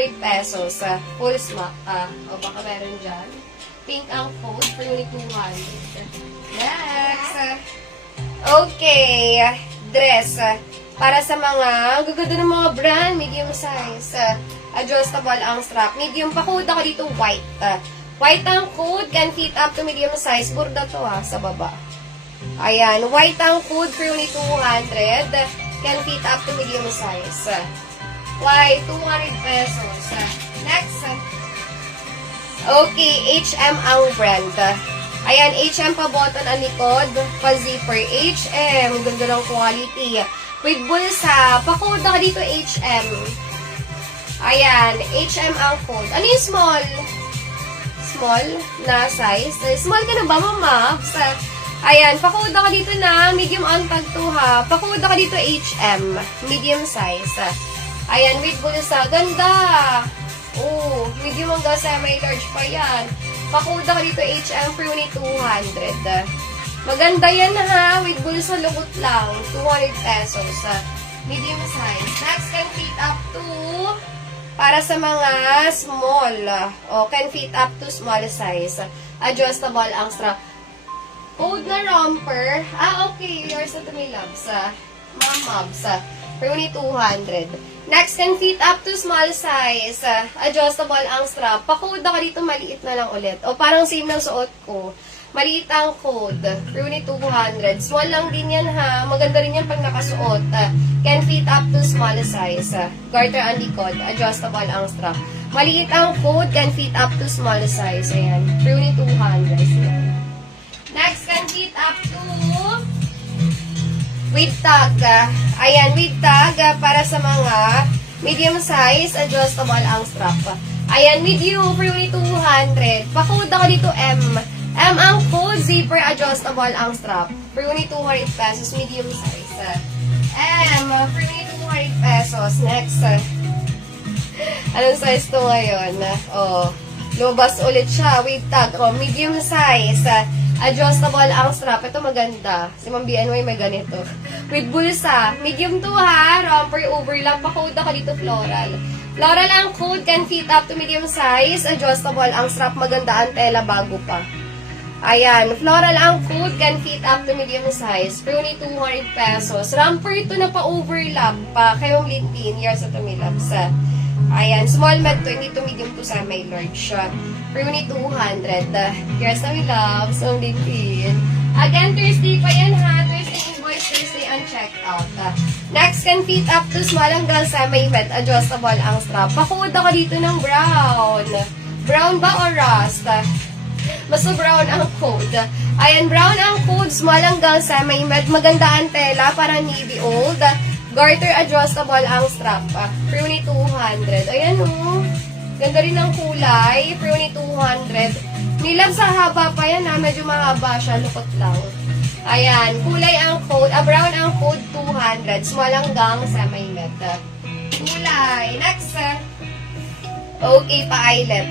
200 pesos. Full smock. O baka meron dyan. Pink ang code for only 200. Next. Okay. Dress. Para sa mga gaganda ng mga brand, medium size. Adjustable ang strap. Medium pa code ako dito, white. White ang code, can fit up to medium size. Burda to sa baba. Ayan, white ang code for only 200. Can fit up to medium size. White, 200 pesos. Next. Okay, H&M ang brand. Ayan, H&M pa button ang likod, pa zipper. H&M, ganda ng quality. With bulsa, pa-code ka dito H&M. Ayan, H&M ang code. Ano yung small? Small na size? Small ka na ba, mama? Ayan, pa-code ka dito na medium ang tag 2 ha. Pa-code ka dito H&M, medium size. Ayan, with bulsa. Ganda! Oh, medium hanggang semi-large pa yan. Pa-code ka dito H&M for only 200. Maganda yan ha, with bulsa lubot lang. 200 pesos. Medium size. Next, can fit up to, para sa mga small. O, can fit up to small size. Adjustable ang strap. Code na romper. Okay. Yours na to may loves. Mga mobs. For only 200. Next, can fit up to small size. Adjustable ang strap. Pa-code ka dito, maliit na lang ulit. O, parang same ng suot ko. Maliit ang code. For only 200. Small lang din yan ha. Maganda rin yan pag nakasuot. Can fit up to small size. Garter ang likod. Adjustable ang strap. Maliit ang code. Can fit up to small size. Ayan. For only 200. Ayan. Next, can fit up to with tag. Ayan, with tag para sa mga medium size. Adjustable ang strap. Ayan, medium for only 200. Pa-code ako dito M. M ang code, zipper, adjustable ang strap. For only 200 pesos, medium size. M, for only 200 pesos. Next. Anong size to ngayon? Oh, lumabas ulit siya with tag. Oh, medium size. Adjustable ang strap. Ito maganda. Si Ma'am BNY may ganito. With bulsa. Medium to ha. Romper over lang. Pa-code ka dito floral. Floral ang code, can fit up to medium size. Adjustable ang strap. Maganda ang tela bago pa. Ayan, floral ang code, can fit up to medium size. For only 200 pesos. Romper ito na pa-overlap pa. Kayong lintin, years at umilabs. Ayan, small med to, hindi to medium to semi-large. For only 200. Years at umilabs, ang lintin. Again, Thursday pa yan ha. Thursday invoice, Thursday on checkout. Next, can fit up to small hanggang semi-med. Adjustable ang strap. Pa-code ka dito ng brown. Brown ba o rust? Mas brown ang code. Ayan, brown ang code. Small hanggang semi-med. Maganda ang tela para navy old. Garter adjustable ang strap. For only 200. Ayan o. Ganda rin ang kulay. For only 200. Nilab sa haba pa yan ha. Medyo mahaba siya. Lukot lang. Ayan. Kulay ang code. Brown ang code 200. Small hanggang semi-med. Kulay. Next. Okay, pa-eyelet.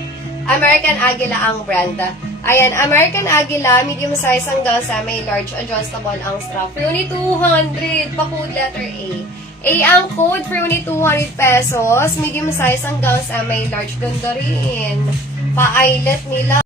American Aguila ang brand. Ayan, American Aguila, medium size hanggang semi-large, adjustable ang strap. For only 200, pa-code letter A. A ang code for only 200 pesos, medium size hanggang semi-large. Ganda rin. Pa-eyelet nila.